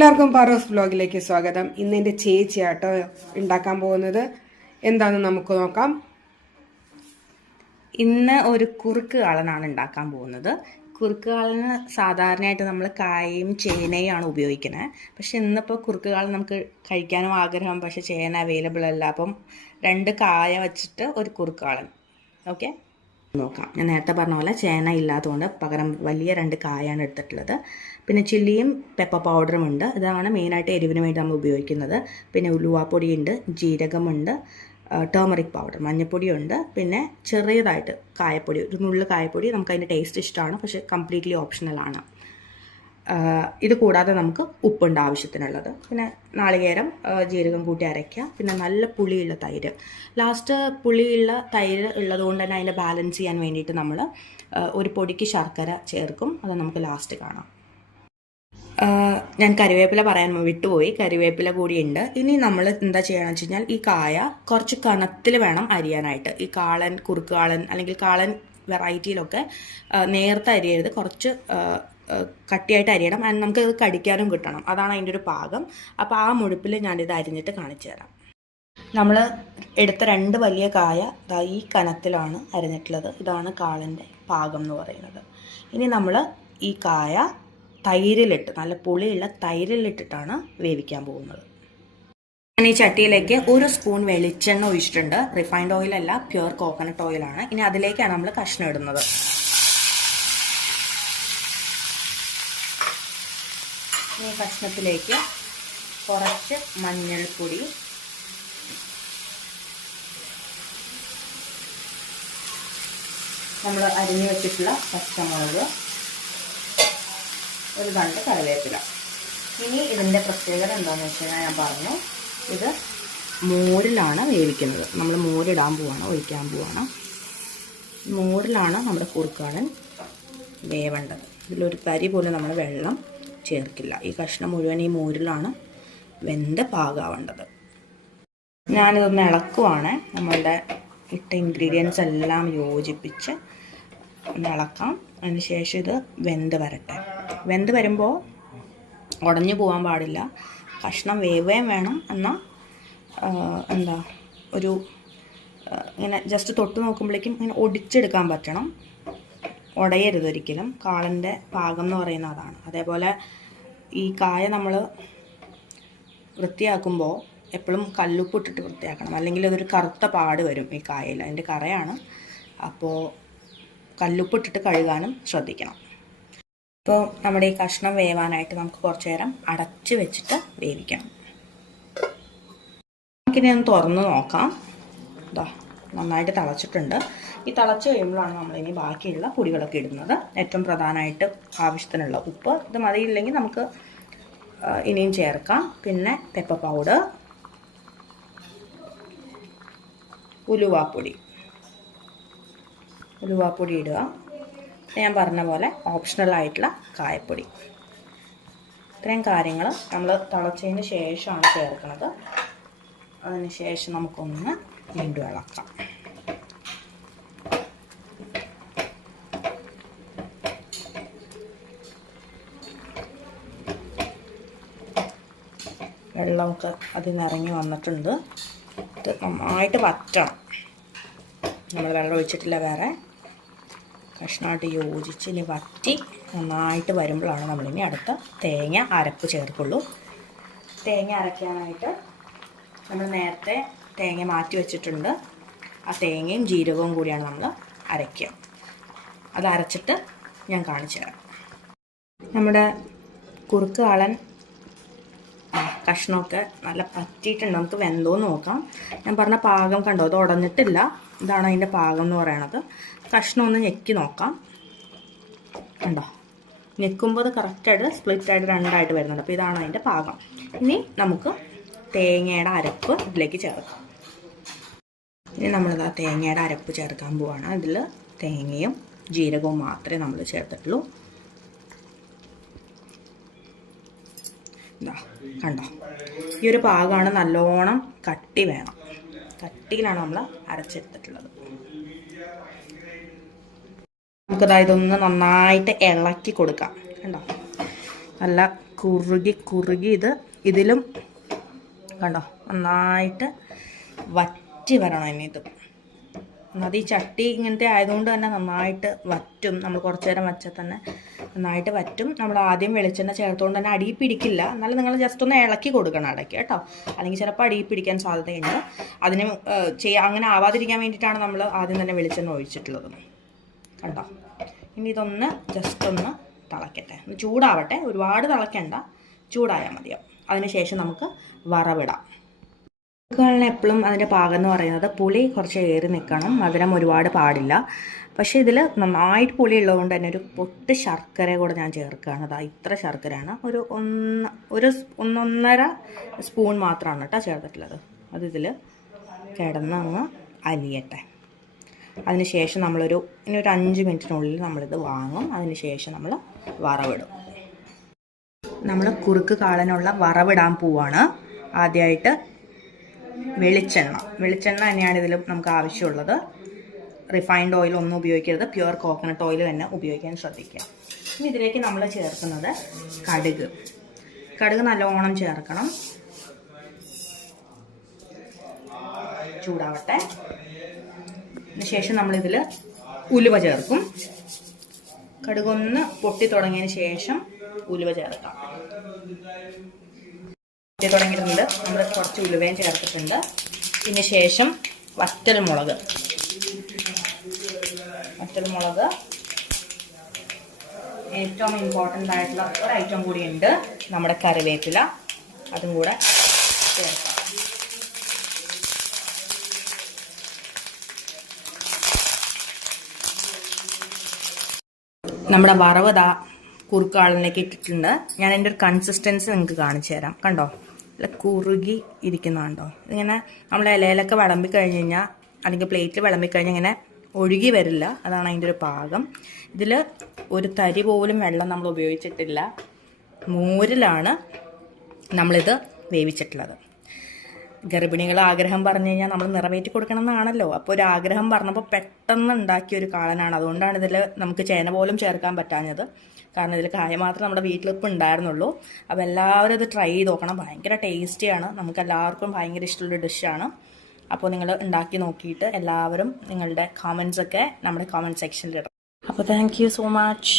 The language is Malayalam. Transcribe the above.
എല്ലാവർക്കും പാറോസ് വ്ലോഗിലേക്ക് സ്വാഗതം. ഇന്ന് എൻ്റെ ചേച്ചിയാട്ടോ ഉണ്ടാക്കാൻ പോകുന്നത്. എന്താണെന്ന് നമുക്ക് നോക്കാം. ഇന്ന് ഒരു കുറുക്ക് കാളനാണ് ഉണ്ടാക്കാൻ പോകുന്നത്. കുറുക്ക് കാളന് സാധാരണയായിട്ട് നമ്മൾ കായയും ചേനയും ആണ് ഉപയോഗിക്കുന്നത്. പക്ഷെ ഇന്നിപ്പോൾ കുറുക്ക് കാളൻ നമുക്ക് കഴിക്കാനും ആഗ്രഹം, പക്ഷെ ചേന അവൈലബിൾ അല്ല. അപ്പം 2 കായ വെച്ചിട്ട് ഒരു കുറുക്ക് കാളൻ. ഓക്കെ, നോക്കാം. ഞാൻ നേരത്തെ പറഞ്ഞ പോലെ ചേന ഇല്ലാത്തതുകൊണ്ട് പകരം വലിയ 2 കായാണ് എടുത്തിട്ടുള്ളത്. പിന്നെ ചില്ലിയും പെപ്പർ പൗഡറും ഉണ്ട്. ഇതാണ് മെയിനായിട്ട് എരിവിന് വേണ്ടി നമ്മൾ ഉപയോഗിക്കുന്നത്. പിന്നെ ഉലുവാപ്പൊടിയുണ്ട്, ജീരകമുണ്ട്, ടേമറിക് പൗഡർ, മഞ്ഞൾപ്പൊടിയുണ്ട്. പിന്നെ ചെറിയതായിട്ട് കായപ്പൊടി, ഒരു നുള്ളു കായപ്പൊടി. നമുക്ക് അതിൻ്റെ ടേസ്റ്റ് ഇഷ്ടമാണ്, പക്ഷേ കംപ്ലീറ്റ്ലി ഓപ്ഷണലാണ്. ഇത് കൂടാതെ നമുക്ക് ഉപ്പുണ്ട് ആവശ്യത്തിനുള്ളത്. പിന്നെ നാളികേരം, ജീരകം കൂട്ടി അരയ്ക്കുക. പിന്നെ നല്ല പുളിയുള്ള തൈര്. ലാസ്റ്റ് പുളിയുള്ള തൈര് ഉള്ളതുകൊണ്ട് തന്നെ അതിൻ്റെ ബാലൻസ് ചെയ്യാൻ വേണ്ടിയിട്ട് നമ്മൾ ഒരു പൊടിക്ക് ശർക്കര ചേർക്കും. അത് നമുക്ക് ലാസ്റ്റ് കാണാം. ഞാൻ കറിവേപ്പില പറയാൻ വിട്ടുപോയി. കറിവേപ്പില കൂടിയുണ്ട്. ഇനി നമ്മൾ എന്താ ചെയ്യണമെന്ന് വെച്ച് കഴിഞ്ഞാൽ, ഈ കായ കുറച്ച് കനത്തിൽ വേണം അരിയാനായിട്ട്. ഈ കാളൻ, കുറുക്ക് കാളൻ അല്ലെങ്കിൽ കാളൻ വെറൈറ്റിയിലൊക്കെ നേരത്തെ അരിയരുത്, കുറച്ച് കട്ടിയായിട്ട് അരിയണം. നമുക്ക് അത് കടിക്കാനും കിട്ടണം. അതാണ് അതിൻ്റെ ഒരു പാകം. അപ്പോൾ ആ മുഴുപ്പിൽ ഞാനിത് അരിഞ്ഞിട്ട് കാണിച്ചു തരാം. നമ്മൾ എടുത്ത 2 വലിയ കായ ഈ കനത്തിലാണ് അരിഞ്ഞിട്ടുള്ളത്. ഇതാണ് കാളൻ്റെ പാകം എന്ന് പറയുന്നത്. ഇനി നമ്മൾ ഈ കായ തൈരിലിട്ട്, നല്ല പുളിയുള്ള തൈരിലിട്ടിട്ടാണ് വേവിക്കാൻ പോകുന്നത്. ഞാൻ ഈ ചട്ടിയിലേക്ക് 1 സ്പൂൺ വെളിച്ചെണ്ണ ഒഴിച്ചിട്ടുണ്ട്. റിഫൈൻഡ് ഓയിലല്ല, പ്യുവർ കോക്കനട്ട് ഓയിലാണ്. ഇനി അതിലേക്കാണ് നമ്മൾ കഷ്ണം ഇടുന്നത്. ഈ കഷ്ണത്തിലേക്ക് കുറച്ച് മഞ്ഞൾപ്പൊടി, നമ്മൾ അരിഞ്ഞു വെച്ചിട്ടുള്ള പച്ചമുളക്, ഒരു 2 കറിവേപ്പില. ഇനി ഇതിൻ്റെ പ്രത്യേകത എന്താണെന്ന് വെച്ച് കഴിഞ്ഞാൽ, ഞാൻ പറഞ്ഞു, ഇത് മോരിലാണ് വേവിക്കുന്നത്. നമ്മൾ മോരിടാൻ പോവാണ്, ഒഴിക്കാൻ പോവാണ്. മോരിലാണ് നമ്മുടെ കുറുക്ക് കാളൻ വേവേണ്ടത്. ഇതിലൊരു തരി പോലും നമ്മൾ വെള്ളം ചേർക്കില്ല. ഈ കഷ്ണം മുഴുവൻ ഈ മോരിലാണ് വെന്ത് പാകാവേണ്ടത്. ഞാനിതൊന്ന് ഇളക്കുവാണ്. നമ്മളുടെ ഇട്ട ഇൻഗ്രീഡിയൻസ് എല്ലാം യോജിപ്പിച്ച് ഒന്ന് ഇളക്കാം. അതിന് ശേഷം ഇത് വെന്ത് വരട്ടെ. വെന്ത് വരുമ്പോൾ ഉടഞ്ഞു പോകാൻ പാടില്ല. കഷ്ണം വേവുകയും വേണം. എന്നാൽ എന്താ, ഒരു ഇങ്ങനെ ജസ്റ്റ് തൊട്ട് നോക്കുമ്പോഴേക്കും ഇങ്ങനെ ഒടിച്ചെടുക്കാൻ പറ്റണം. ഉടയരുത് ഒരിക്കലും. കാളൻ്റെ പാകം എന്ന് പറയുന്നത് അതാണ്. അതേപോലെ ഈ കായ നമ്മൾ വൃത്തിയാക്കുമ്പോൾ എപ്പോഴും കല്ലുപ്പ് ഇട്ടിട്ട് വൃത്തിയാക്കണം, അല്ലെങ്കിൽ അതൊരു കറുത്ത പാട് വരും ഈ കായയിൽ. അതിൻ്റെ കറയാണ്. അപ്പോൾ കല്ലുപ്പ് ഇട്ടിട്ട് കഴുകാനും ശ്രദ്ധിക്കണം. ഇപ്പോൾ നമ്മുടെ ഈ കഷ്ണം വേവാനായിട്ട് നമുക്ക് കുറച്ച് നേരം അടച്ച് വെച്ചിട്ട് വേവിക്കണം. നമുക്കിനി ഒന്ന് തുറന്ന് നോക്കാം. ഇതാ നന്നായിട്ട് തിളച്ചിട്ടുണ്ട്. ഈ തിളച്ച് കഴിയുമ്പോഴാണ് നമ്മളിനി ബാക്കിയുള്ള പൊടികളൊക്കെ ഇടുന്നത്. ഏറ്റവും പ്രധാനമായിട്ട് ആവശ്യത്തിനുള്ള ഉപ്പ്. ഇത് മതിയില്ലെങ്കിൽ നമുക്ക് ഇനിയും ചേർക്കാം. പിന്നെ പെപ്പർ പൗഡർ, ഉലുവാപ്പൊടി ഇടുക. ഞാൻ പറഞ്ഞ പോലെ ഓപ്ഷണൽ ആയിട്ടുള്ള കായപ്പൊടി. ഇത്രയും കാര്യങ്ങൾ നമ്മൾ തിളച്ചതിന് ശേഷമാണ് ചേർക്കുന്നത്. അതിന് ശേഷം നമുക്കൊന്ന് വീണ്ടും ഇളക്കാം. വെള്ളമൊക്കെ അതിൽ നിന്ന് ഇറങ്ങി വന്നിട്ടുണ്ട്. ഇത് നന്നായിട്ട് വറ്റണം. നമ്മൾ വെള്ളം ഒഴിച്ചിട്ടില്ല വേറെ. കഷ്ണമായിട്ട് യോജിച്ച് ഇനി വറ്റി നന്നായിട്ട് വരുമ്പോഴാണ് നമ്മളിനി അടുത്ത തേങ്ങ അരപ്പ് ചേർക്കുള്ളൂ. തേങ്ങ അരയ്ക്കാനായിട്ട് നമ്മൾ നേരത്തെ തേങ്ങ മാറ്റി വെച്ചിട്ടുണ്ട്. ആ തേങ്ങയും ജീരകവും കൂടിയാണ് നമ്മൾ അരയ്ക്കുക. അത് അരച്ചിട്ട് ഞാൻ കാണിച്ചു തരാം. നമ്മുടെ കുറുക്ക് കാളൻ കഷ്ണമൊക്കെ നല്ല പറ്റിയിട്ടുണ്ട്. നമുക്ക് വെന്തോന്ന് നോക്കാം. ഞാൻ പറഞ്ഞ പാകം കണ്ടോ, അത് ഉടഞ്ഞിട്ടില്ല. ഇതാണ് അതിൻ്റെ പാകം എന്ന് പറയണത്. കഷ്ണം ഒന്ന് ഞെക്കി നോക്കാം. കണ്ടോ, ഞെക്കുമ്പോൾ അത് കറക്റ്റായിട്ട് സ്പ്ലിറ്റായിട്ട് 2ആയിട്ട് വരുന്നുണ്ട്. അപ്പോൾ ഇതാണ് അതിൻ്റെ പാകം. ഇനി നമുക്ക് തേങ്ങയുടെ അരപ്പ് ഇതിലേക്ക് ചേർക്കാം. ഇനി നമ്മളിത് ആ തേങ്ങയുടെ അരപ്പ് ചേർക്കാൻ പോവാണ്. ഇതിൽ തേങ്ങയും ജീരകവും മാത്രമേ നമ്മൾ ചേർത്തിട്ടുള്ളൂ. ഇതാ കണ്ടോ, ഈ ഒരു പാകമാണ്. നല്ലോണം കട്ടി വേണം. കട്ടിയിലാണ് നമ്മൾ അരച്ചെടുത്തിട്ടുള്ളത്. നമുക്കത് ഇതൊന്ന് നന്നായിട്ട് ഇളക്കി കൊടുക്കാം. കണ്ടോ, നല്ല കുറുകി ഇതിലും കണ്ടോ നന്നായിട്ട് വറ്റി വരണം. ഇനി ഇത് അത് ഈ ചട്ടി ഇങ്ങനത്തെ ആയതുകൊണ്ട് തന്നെ നന്നായിട്ട് വറ്റും. നമ്മൾ കുറച്ച് നേരം വച്ചാൽ തന്നെ നന്നായിട്ട് വറ്റും. നമ്മൾ ആദ്യം വെളിച്ചെണ്ണ ചേർത്തുകൊണ്ട് തന്നെ അടിയിൽ പിടിക്കില്ല. എന്നാലും നിങ്ങൾ ജസ്റ്റ് ഒന്ന് ഇളക്കി കൊടുക്കണം ഇടയ്ക്ക് കേട്ടോ, അല്ലെങ്കിൽ ചിലപ്പോൾ അടിയിൽ പിടിക്കാൻ സാധ്യതയുണ്ട്. അതിന് അങ്ങനെ ആവാതിരിക്കാൻ വേണ്ടിയിട്ടാണ് നമ്മൾ ആദ്യം തന്നെ വെളിച്ചെണ്ണ ഒഴിച്ചിട്ടുള്ളത് കണ്ടോ. ഇനി ഇതൊന്ന് ജസ്റ്റ് ഒന്ന് തിളക്കട്ടെ, ഒന്ന് ചൂടാവട്ടെ, ഒരുപാട് തിളക്കണ്ട, ചൂടായാൽ മതിയാവും. അതിനുശേഷം നമുക്ക് വറവിടാം. കുറുക്കുകളിന് എപ്പോഴും അതിൻ്റെ പാകം എന്ന് പറയുന്നത് പുളി കുറച്ച് ഏറി നിൽക്കണം, മധുരം ഒരുപാട് പാടില്ല. പക്ഷേ ഇതിൽ നന്നായിട്ട് പുളി ഉള്ളതുകൊണ്ട് തന്നെ ഒരു പൊട്ട് ശർക്കര കൂടെ ഞാൻ ചേർക്കുകയാണ്. അതാ ഇത്ര ശർക്കരയാണ്, ഒരു ഒന്നൊന്നര സ്പൂൺ മാത്രമാണ് കേട്ടോ ചേർത്തിട്ടുള്ളത്. അത് ഇതിൽ കിടന്ന് അങ്ങ് അലിയട്ടെ. അതിനുശേഷം ഇനി ഒരു 5 മിനിറ്റിനുള്ളിൽ നമ്മളിത് വാങ്ങും. അതിനുശേഷം നമ്മൾ വറവിടും. നമ്മൾ കുറുക്ക് കാളനുള്ള വറവിടാൻ പോവാണ്. ആദ്യമായിട്ട് വെളിച്ചെണ്ണ തന്നെയാണ് ഇതിൽ നമുക്ക് ആവശ്യമുള്ളത്. റിഫൈൻഡ് ഓയിൽ ഒന്നും ഉപയോഗിക്കരുത്, പ്യുവർ കോക്കനട്ട് ഓയിൽ തന്നെ ഉപയോഗിക്കാൻ ശ്രദ്ധിക്കുക. ഇനി ഇതിലേക്ക് നമ്മൾ ചേർക്കുന്നത് കടുക് നല്ലോണം ചേർക്കണം. ചൂടാവട്ടെ. അതിനുശേഷം നമ്മളിതിൽ ഉലുവ ചേർക്കും. കടുകൊന്ന് പൊട്ടി തുടങ്ങിയതിന് ശേഷം ഉലുവ ചേർക്കാം. പൊട്ടി തുടങ്ങിയിട്ടുണ്ട്. നമ്മൾ കുറച്ച് ഉലുവയും ചേർത്തിട്ടുണ്ട്. പിന്നെ ശേഷം വറ്റൽമുളക്, ഏറ്റവും ഇമ്പോർട്ടൻ്റ് ആയിട്ടുള്ള ഒരു ഐറ്റം കൂടിയുണ്ട്, നമ്മുടെ കറിവേപ്പില. അതും കൂടെ ചേർക്കാം. നമ്മുടെ വറവ് കുറുക്കാളിലേക്ക് ഇട്ടിട്ടുണ്ട്. ഞാൻ എൻ്റെ ഒരു കൺസിസ്റ്റൻസി നിങ്ങൾക്ക് കാണിച്ചു തരാം. കണ്ടോ, നല്ല കുറുകി ഇരിക്കുന്നുണ്ടോ? ഇങ്ങനെ നമ്മൾ ഇലയിലൊക്കെ വിളമ്പി കഴിഞ്ഞ് കഴിഞ്ഞാൽ, അല്ലെങ്കിൽ പ്ലേറ്റിൽ വിളമ്പി കഴിഞ്ഞാൽ ഇങ്ങനെ ഒഴുകി വരില്ല. അതാണ് അതിൻ്റെ ഒരു പാകം. ഇതിൽ ഒരു തരി പോലും വെള്ളം നമ്മൾ ഉപയോഗിച്ചിട്ടില്ല. മോരിലാണ് നമ്മളിത് വേവിച്ചിട്ടുള്ളത്. ഗർഭിണികൾ ആഗ്രഹം പറഞ്ഞു കഴിഞ്ഞാൽ നമ്മൾ നിറവേറ്റി കൊടുക്കണം എന്നാണല്ലോ. അപ്പോൾ ഒരു ആഗ്രഹം പറഞ്ഞപ്പോൾ പെട്ടെന്ന് ഉണ്ടാക്കിയ ഒരു കാളനാണ്. അതുകൊണ്ടാണ് ഇതിൽ നമുക്ക് ചേന പോലും ചേർക്കാൻ പറ്റാഞ്ഞത്. കാരണം ഇതിൽ കായ മാത്രമേ നമ്മുടെ വീട്ടിലിപ്പോൾ ഉണ്ടായിരുന്നുള്ളൂ. അപ്പോൾ എല്ലാവരും ഇത് ട്രൈ ചെയ്ത് നോക്കണം. ഭയങ്കര ടേസ്റ്റിയാണ്. നമുക്ക് എല്ലാവർക്കും ഭയങ്കര ഇഷ്ടമുള്ള ഡിഷാണ്. അപ്പോൾ നിങ്ങൾ ഉണ്ടാക്കി നോക്കിയിട്ട് എല്ലാവരും നിങ്ങളുടെ കമൻസൊക്കെ നമ്മുടെ കമൻറ്റ് സെക്ഷനിൽ ഇടണം. അപ്പോൾ താങ്ക് യു സോ മച്ച്.